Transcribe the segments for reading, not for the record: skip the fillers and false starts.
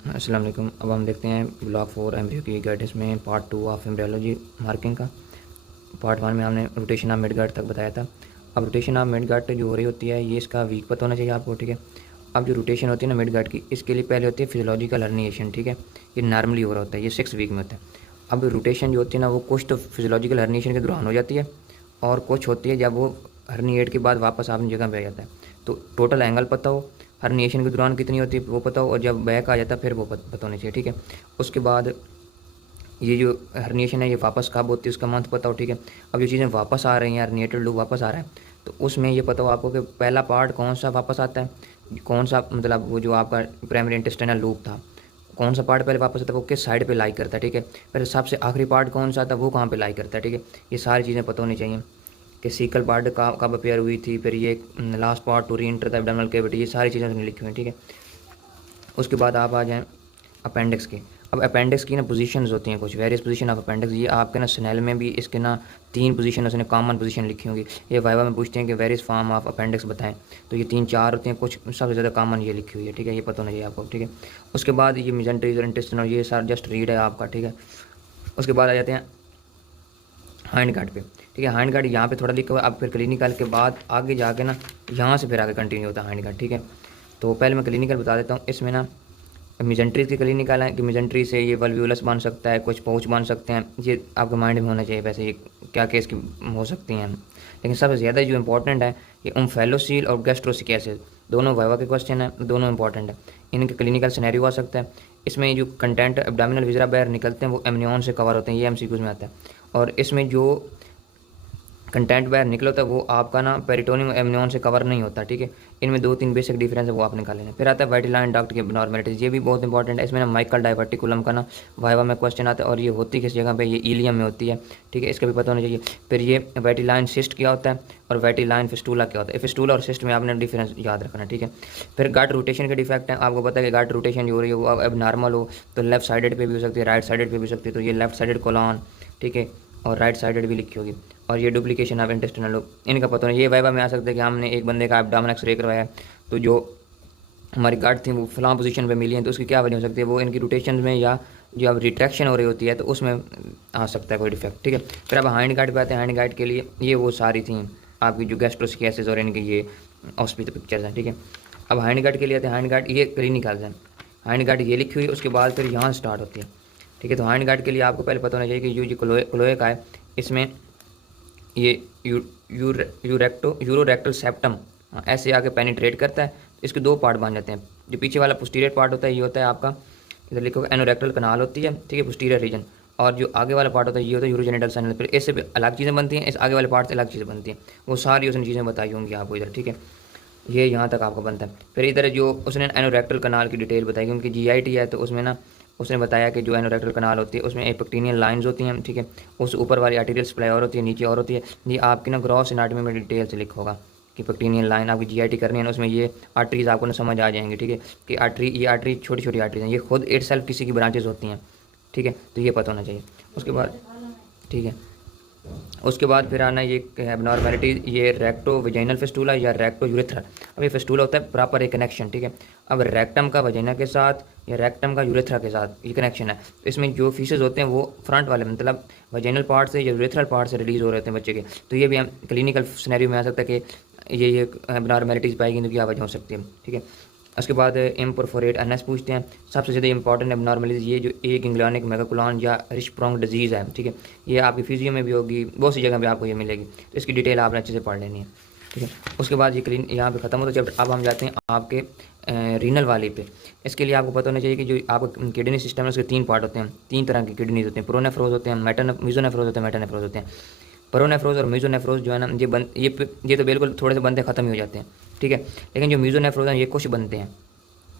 अस्सलाम वालेकुम। अब हम देखते हैं ब्लॉक 4 एमब्रियो की गाइडेंस में पार्ट 2 ऑफ एम्ब्रियोलॉजी मार्किंग का। पार्ट 1 में हमने रोटेशन ऑफ मिड गार्ड तक बताया था। अब रोटेशन ऑफ मिड गार्ड जो हो रही होती है ये इसका वीक पता होना चाहिए आपको, ठीक है। अब जो रोटेशन होती है ना मिड गार्ड की, इसके लिए पहले होती है फिजियोलॉजिकल हर्निएशन, ठीक है। ये नॉर्मली हो रहा होता है, ये 6 वीक में होता है। अब रोटेशन जो होती है ना वो कुछ तो फिजियोलॉजिकल हर्निएशन के दौरान हो जाती है और कुछ होती है जब वो हर्निएट के बाद वापस अपनी जगह पे आ जाता है। तो टोटल एंगल पता हो, हर्निएशन के दौरान कितनी होती है वो पता हो, और जब बैक आ जाता है फिर वो पता होना चाहिए, ठीक है। उसके बाद ये जो हर्निएशन है ये वापस कब होती है उसका मंथ पता हो, ठीक है। अब जो चीज़ें वापस आ रही हैं, हर्निएटेड लूप वापस आ रहा है, तो उसमें ये पता हो आपको कि पहला पार्ट कौन सा वापस आता है, कौन सा मतलब वो जो आपका प्राइमरी इंटेस्टाइनल लूप था कौन सा पार्ट पहले वापस आता है, वो किस साइड पे लाई करता है, ठीक है। पहले सबसे आखिरी पार्ट कौन सा आता है वो कहाँ पे लाई करता है, ठीक है। ये सारी चीज़ें पता होनी चाहिए कि सीकल पार्ट कब अपेयर हुई थी, फिर ये last part to reenter the abdominal cavity, ये सारी चीज़ें उसमें लिखी हुई हैं, ठीक है। उसके बाद आप आ जाएँ अपेंडिक्स की। अब अपेंडिक्स की ना पोजीशंस होती हैं कुछ वेरियस पोजीशन ऑफ अपेंडिक्स। ये आपके ना स्नेल में भी इसके ना 3 पोजीशन उसने कॉमन पोजीशन लिखी होंगी। ये वाइवा में पूछते हैं कि वेरियस फॉर्म ऑफ अपेंडिक्स बताएं, तो ये 3-4 होती हैं, कुछ सबसे ज़्यादा कॉमन ये लिखी हुई है, ठीक है। ये पता होना चाहिए आपको, ठीक है। उसके बाद ये मिजेंट्रीज और इंटेस्टिनल, ये सारा जस्ट रीड है आपका, ठीक है। उसके बाद आ जाते हैं हाइंड गार्ड पे, ठीक है। हाइंड गार्ड यहाँ पे थोड़ा लिखा हुआ है, अब फिर क्लिनिकल के बाद आगे जाके ना यहाँ से फिर आगे कंटिन्यू होता है हाइंड गार्ड, ठीक है। तो पहले मैं क्लिनिकल बता देता हूँ। इसमें ना मिजेंट्रीज की क्लिनिकल है कि मिजेंट्री से ये वल्व्यूलस बन सकता है, कुछ पाउच बन सकते हैं, ये आपके माइंड में होना चाहिए। वैसे ये क्या केस की हो सकती हैं, लेकिन सबसे ज़्यादा जो इंपॉर्टेंट है ये ओम्फेलोसील और गैस्ट्रोसिकेसिस, दोनों वाइवा के क्वेश्चन है, दोनों इंपॉर्टेंट है। इनके क्लिनिकल सिनेरियो आ सकता है। इसमें जो कंटेंट एब्डोमिनल विजरा बाहर निकलते हैं वो एमनियन से कवर होते हैं, ये एमसीक्यूज में आता है। और इसमें जो कंटेंट बाहर निकला होता है वो आपका ना पेरिटोनियम एमनियन से कवर नहीं होता, ठीक है। इनमें 2-3 बेसिक डिफरेंस है, वो आप निकाल लेना। फिर आता है वाइटिलाइन डक्ट की नॉर्मेलिटीज, ये भी बहुत इंपॉर्टेंट है। इसमें ना माइकल डाइवर्टिकुलम का ना वाइवा में क्वेश्चन आता है, और ये होती किस जगह पे, ये इलियम में होती है, ठीक है। इसका भी पता होना चाहिए। फिर ये वाइटिलाइन सिस्ट क्या होता है और वाइटिलाइन फिस्टूला क्या होता है। फिस्टूला और सिस्ट में आपने डिफरेंस याद रखना, ठीक है। फिर गार्ड रोटेशन के डिफेक्ट है, आपको पता है कि गार्ड रोटेशन जो हो रही है वो अब नॉर्मल हो तो लेफ्ट साइडेड पे भी हो सकती है, राइट साइडेड पे भी हो सकती है, तो ये लेफ्ट साइडेड कोलॉन, ठीक है, और राइट साइडेड भी लिखी होगी। और ये डुप्लीकेशन ऑफ इंटेस्टिनल लूप, इनका पता नहीं। ये वाइवा में आ सकता है कि हमने एक बंदे का एब्डोमेन एक्सरे करवाया तो जो हमारी गार्ड थी वो फलां पोजीशन पे मिली है, तो उसकी क्या वजह हो सकती है, वो इनकी रोटेशन में या जो अब रिट्रैक्शन हो रही होती है तो उसमें आ सकता है कोई डिफेक्ट, ठीक है। फिर अब हाइंड गार्ड पे आते हैं। हाइंड गार्ड के लिए ये वो सारी थी आपकी जो गैस्ट्रोसिकेसिस और इनके ये हॉस्पिटल पिक्चर्स हैं, ठीक है। अब हाइंड गार्ड के लिए आते हैं। हाइंड गार्ड ये क्लिनिकल है, हाइंड गार्ड ये लिखी हुई है, उसके बाद फिर यहाँ स्टार्ट होती है, ठीक है। तो हाइंड गार्ड के लिए आपको पहले पता होना चाहिए कि जो क्लोए का है, इसमें ये यूरोरेक्टल सेप्टम ऐसे आके पेनिट्रेट करता है, इसके 2 पार्ट बन जाते हैं। जो पीछे वाला पोस्टीरियर पार्ट होता है ये होता है आपका, इधर लिखो एनोरेक्टल कनाल होती है, ठीक है, पोस्टीरियर रीजन। और जो आगे वाला पार्ट होता है ये होता है यूरोजेनिटल सैनल। फिर इससे भी अलग चीज़ें बनती हैं, इस आगे वाले पार्ट से अलग चीज़ें बनती हैं, वो सारी उसने चीज़ें बताई होंगी आपको इधर, ठीक है। ये यहाँ तक आपको बनता है। फिर इधर जो उसने एनोरेक्टल कनाल की डिटेल बताई, क्योंकि जीआईटी है तो उसमें ना उसने बताया कि जो एनोरेक्टल कनाल होती है उसमें एपिक्टीनियल लाइंस होती हैं, ठीक है। उस ऊपर वाली आर्टीरियल सप्लाई और होती है, नीचे और होती है। ये आपकी ना ग्रॉस एनाटॉमी में डिटेल से लिखा होगा कि पेक्टीनियल लाइन आपकी जीआईटी करनी है ना, उसमें ये आर्टरीज आपको ना समझ आ जाएंगी, ठीक है। कि ये आर्टरी छोटी छोटी आर्टरीज हैं, ये खुद इट सेल्फ किसी की ब्रांचेज होती हैं, ठीक है। तो ये पता होना चाहिए। उसके बाद ठीक है, उसके बाद फिर आना ये एबनॉर्मेलिटी, ये रेक्टो विजाइनल फेस्टूला या रेक्टो यूरेथ्रा। अब ये फेस्टूला होता है प्रॉपर एक कनेक्शन, ठीक है। अब रेक्टम का वजाइना के साथ या रेक्टम का यूरेथ्रा के साथ ये कनेक्शन है, तो इसमें जो फीसेस होते हैं वो फ्रंट वाले मतलब वजाइनल पार्ट से या यूरेथ्रल पार्ट से रिलीज हो रहे हैं बच्चे के। तो ये भी हम क्लिनिकल सिनेरियो में आ सकता है कि ये एबनॉर्मेलिटीज़ पाएगी, तो क्या वजह हो सकती है, ठीक है। उसके बाद इम्परफोरेट एनएस पूछते हैं। सबसे ज़्यादा इंपॉर्टेंट एबनॉर्मलिटीज़ ये जो एक इंग्लियोनिक मेगाकोलॉन या रिच प्रोंग डिजीज़ है, ठीक है। ये आपकी फिजियो में भी होगी, बहुत सी जगह पे आपको ये मिलेगी, तो इसकी डिटेल आपने अच्छे से पढ़ लेनी है, ठीक है। उसके बाद ये क्लीन यहाँ पे ख़त्म होता है चैप्टर। अब हम जाते हैं आपके रीनल वाले पे। इसके लिए आपको पता होना चाहिए कि जो आपका किडनी सिस्टम है उसके 3 पार्ट होते हैं, 3 तरह की किडनीज होते हैं। प्रोनेफ्रोज होते हैं, मीजोनेफ्रोज होते हैं, मेटानेफ्रोज होते हैं। प्रोनेफ्रोज और मीजोनेफ्रोज जो है ना ये तो बिल्कुल थोड़े से बनते ख़त्म ही हो जाते हैं, ठीक है। लेकिन जो मीजोनेफ्रोज हैं ये कुछ बनते हैं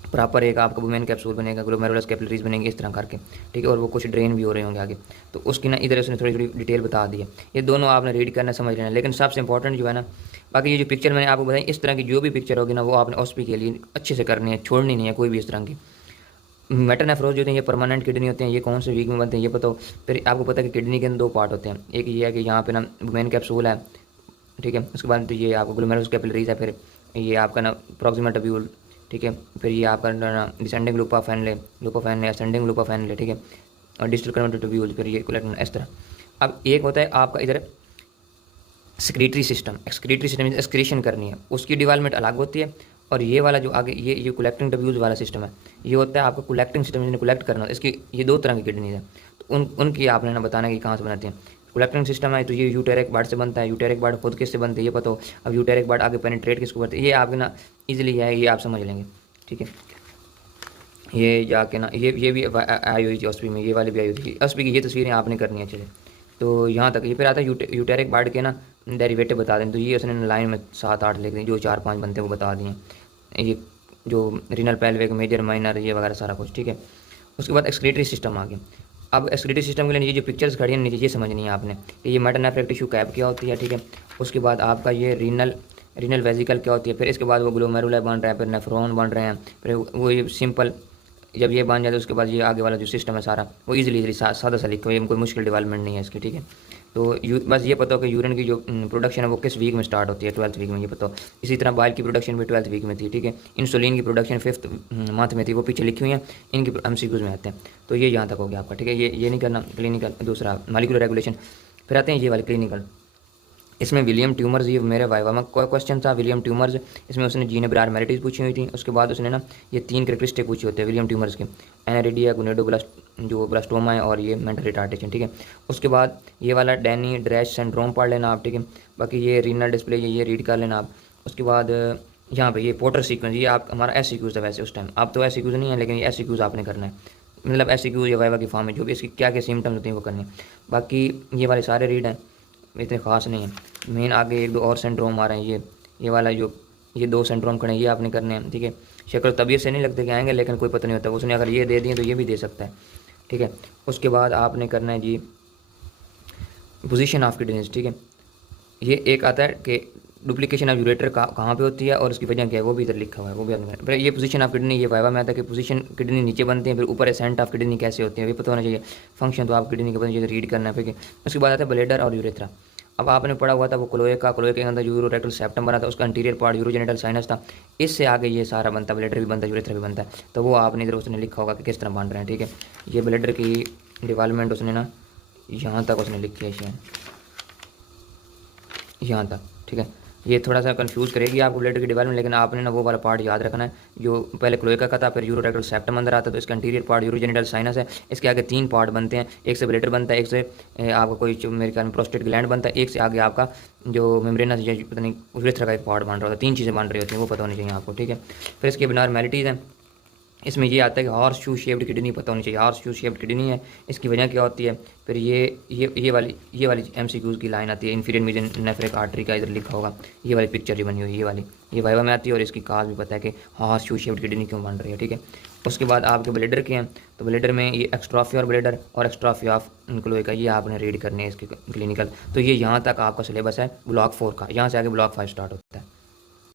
प्रॉपर, एक आपका वुमेन कैप्सूल बनेगा, ग्लोमेरुलस कैपिलरीज बनेंगे इस तरह करके, ठीक है। और वो कुछ ड्रेन भी हो रहे होंगे आगे, तो उसकी ना इधर उसने थोड़ी थोड़ी डिटेल बता दी है। ये दोनों आपने रीड करना, समझ लेना। लेकिन सबसे इंपॉर्टेंट जो है ना, बाकी ये जो पिक्चर मैंने आपको बताई, इस तरह की जो भी पिक्चर होगी ना वो आपने ओस्पी के लिए अच्छे से करनी है, छोड़नी नहीं है कोई भी इस तरह की। मेटानेफ्रोज जो होते हैं ये परमानेंट किडनी होते हैं, ये कौन से वीक में बनते हैं ये बताओ। फिर आपको पता है कि किडनी के अंदर 2 पार्ट होते हैं, एक ये है कि यहाँ पे ना वुमेन कैप्सूल है, ठीक है। उसके बाद तो ये आपको ग्लोमेरुलस कैपिलरीज है, फिर ये आपका ना प्रॉक्सिमल ट्यूब्यूल, ठीक है। फिर ये आपका descending loop of Henle ascending loop of Henle, ठीक है, और डिजिटल कन्वर्टर टू यूज, फिर ये कलेक्ट इस तरह। अब एक होता है आपका इधर एक्सक्रीटरी सिस्टम एक्सक्रीशन करनी है, उसकी डेवलपमेंट अलग होती है। और ये वाला जो आगे ये कलेक्टिंग टू यूज वाला सिस्टम है, ये होता है आपका कलेक्टिंग सिस्टम, जिन्हें कलेक्ट करना है। इसकी ये दो तरह की किडनी है, तो उनकी आपने ना बताना है कि कहाँ से बनाते हैं। कलेक्टिंग सिस्टम है तो ये यूटेरिक बार्ड से बनता है। यूटेरिक बार्ड खुद किससे बनते हैं ये पता हो। अब यूटेरिक बार्ड आगे पेनिट्रेट किसको करते हैं ये आपके ना ईजिली है, ये आप समझ लेंगे, ठीक है। ये जाके ना ये भी आई हुई थी ऑस्पी में, ये वाली भी आई हुई थी ऑस्पी की। ये तस्वीरें आपने करनी है, चले तो यहाँ तक। ये फिर आता है यूटेरिक बार्ड के ना डेरिवेटिव बता दें, तो ये उसने लाइन में 7-8 लिख दी, जो 4-5 बनते हैं वो बता दिए। ये जो रीनल पेल्विक मेजर माइनर ये वगैरह सारा कुछ, ठीक है। उसके बाद एक्सक्रीटरी सिस्टम आ गया। अब एक्सक्रीटरी सिस्टम के लिए ये जो पिक्चर्स खड़ी है नीचे, ये समझनी है आपने कि ये मेटानेफ्रिक टिश्यू कैप क्या होती है, ठीक है। उसके बाद आपका ये रीनल वेजिकल क्या होती है, फिर इसके बाद वो ग्लोमेरुला बन रहा है, फिर नेफ्रॉन बन रहे हैं, फिर वो ये सिंपल जब ये बन जाए तो उसके बाद ये आगे वाला जो सिस्टम है सारा वो इजीली सादा सा लिखो, ये कोई मुश्किल डेवलपमेंट नहीं है इसकी, ठीक है। तो बस ये पता हो कि यूरिन की जो प्रोडक्शन है वो किस वीक में स्टार्ट होती है, 12th वीक में, ये पता हो। इसी तरह बाइल की प्रोडक्शन भी 12th वीक में थी, ठीक है। इंसुलिन की प्रोडक्शन 5th मंथ में थी, वो पीछे लिखी हुई है, इनकी MCQs में आते हैं। तो ये यहाँ तक हो गया आपका, ठीक है। ये नहीं करना क्लिनिकल, दूसरा मॉलिक्यूलर रेगुलेशन। फिर आते हैं ये वाले क्लिनिकल, इसमें विलियम ट्यूमर्स, ये मेरे वाइवा में क्वेश्चन था विलियम ट्यूमर्स। इसमें उसने जीन ब्रार मेरिटीज पूछी हुई थी। उसके बाद उसने ना ये 3 कैरेक्टरिस्टिक पूछी होते हैं विलियम ट्यूमर्स के, एनारिडिया, गोनेडोब्लास्टोमा है और ये मेंटल रिटार्डेशन, ठीक है। उसके बाद ये वाला डैनी ड्रैश सिंड्रोम पढ़ लेना आप, ठीक है। बाकी ये रीनल डिस्प्ले ये रीड कर लेना आप। उसके बाद यहाँ पे ये पोर्टर सीक्वेंस, ये आप हमारा SCQs था वैसे उस टाइम, अब तो SCQs नहीं है, लेकिन ये SCQs आपने करना है, मतलब SCQs या वाइवा की फॉर्म में जो भी इसकी क्या क्या सिम्टम्स होते हैं वो करने। बाकी ये वाले सारे रीड हैं, इतने ख़ास नहीं है। मेन आगे 1-2 और सिंड्रोम आ रहे हैं, ये वाला जो ये 2 सिंड्रोम खड़े हैं ये आपने करने हैं, ठीक है। शक्ल तबीयत से नहीं लगते कि आएंगे, लेकिन कोई पता नहीं होता, उसने अगर ये दे दिए तो ये भी दे सकता है, ठीक है। उसके बाद आपने करना है जी पोजीशन ऑफ किडनीज, ठीक है। ये एक आता है कि डुप्लीकेशन ऑफ यूरेटर कहाँ पे होती है और उसकी वजह क्या है, वो भी इधर लिखा हुआ है, वो भी आपने। फिर ये पोजीशन ऑफ किडनी, ये वाइवा में आता है कि पोजीशन किडनी नीचे बनते हैं, फिर ऊपर एसेंट ऑफ किडनी कैसे होती है ये पता होना चाहिए। फंक्शन तो आप किडनी के पता चाहिए, रीड करना है, ठीक है। उसके बाद आता है ब्लेडर और यूरेथ्रा। अब आपने पढ़ा हुआ था वो क्लोए के अंदर यूरोरेक्टल सेप्टम बना था, उसका इंटीरियर पार्ट यूरोजेनिटल साइनस था। इससे आगे ये सारा बनता है, ब्लेडर भी बनता है, यूरेथ्रा भी बनता है। तो वो आपने इधर उसने लिखा होगा कि किस तरह बन रहे हैं, ठीक है। ये ब्लेडर की डेवलपमेंट उसने ना यहाँ तक उसने लिखी है, यहाँ तक, ठीक है। ये थोड़ा सा कंफ्यूज करेगी आपको ब्लेडर की डेवलपमेंट, लेकिन आपने ना वो वाला पार्ट याद रखना है जो पहले क्लोएका का था, फिर यूरोरेक्टल सेप्टम अंदर आता है, तो इसका इंटीरियर पार्ट यूरोजेनिटल साइनस है। इसके आगे 3 पार्ट बनते हैं, एक से ब्लेडर बनता है, एक से आपका कोई मेरे ख्याल में प्रोस्टेट ग्लैंड बनता है, एक से आगे आपका जो मेम्ब्रेनस या पता नहीं यूरेथ्रा का एक पार्ट बन रहा होता है। 3 चीज़ें बन रही होती हैं, वो पता होनी चाहिए आपको, ठीक है। फिर इसकी एबनॉर्मैलिटीज़ हैं, इसमें ये आता है कि हॉर्स शू शेप्ड किडनी पता होनी चाहिए, हॉर्स शू शेप्ड किडनी है, इसकी वजह क्या होती है। फिर ये वाली MCQs की लाइन आती है, इंफीरियर मीडियन नेफ्रिक आर्टरी का इधर लिखा होगा, ये वाली पिक्चर ही बनी हुई है, ये वाइवा में आती है। और इसकी काज भी पता है कि हॉर्स शू शेप्ड किडनी क्यों बन रही है, ठीक है। उसके बाद आपके ब्लेडर के हैं, तो ब्लेडर में ये एक्स्ट्रॉफी और ब्लेडर और एक्स्ट्रॉफी ऑफ क्लोए का, ये आपने रीड करने हैं इसके क्लिनिकल। तो ये यहाँ तक आपका सिलेबस है ब्लॉक 4 का, यहाँ से आगे ब्लॉक 5 स्टार्ट होता है।